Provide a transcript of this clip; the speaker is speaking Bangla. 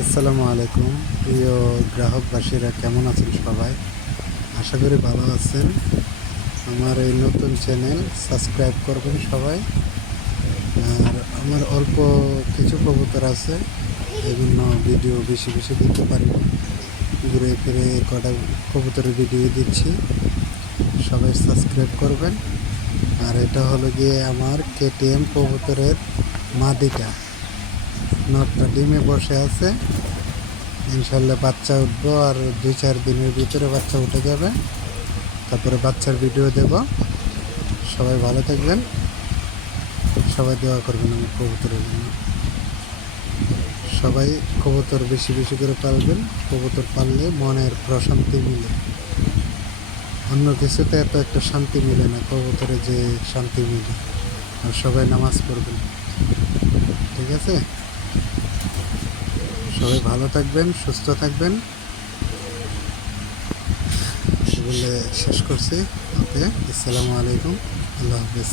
আসসালামু আলাইকুম প্রিয় গ্রাহকবাসীরা, কেমন আছেন সবাই? আশা করি ভালো আছেন। আমার এই নতুন চ্যানেল সাবস্ক্রাইব করবেন সবাই। আর আমার অল্প কিছু কবুতর আছে, এজন্য ভিডিও বেশি বেশি দিতে পারি না। ঘুরে ফিরে কটা কবুতরের ভিডিও দিচ্ছি, সবাই সাবস্ক্রাইব করবেন। আর এটা হলো গিয়ে আমার কেটিএম কবুতরের মাদিটা, নটটা ডিমে বসে আছে। ইনশাল্লাহ বাচ্চা উঠবো, আর 2-4 দিনের ভিতরে বাচ্চা উঠে যাবে। তারপরে বাচ্চার ভিডিও দেব। সবাই ভালো থাকবেন, সবাই দোয়া করবেন আমার কবুতরের জন্য। সবাই কবুতর বেশি বেশি করে পালবেন। কবুতর পাললে মনের প্রশান্তি মিলে, অন্য কিছুতে এত একটা শান্তি মিলে না, কবুতরে যে শান্তি মিলে। আর সবাই নামাজ পড়বেন, ঠিক আছে? সবাই ভালো থাকবেন, সুস্থ থাকবেন বলে শেষ করছি। ওকে, আসসালামু আলাইকুম, আল্লাহ হাফেজ।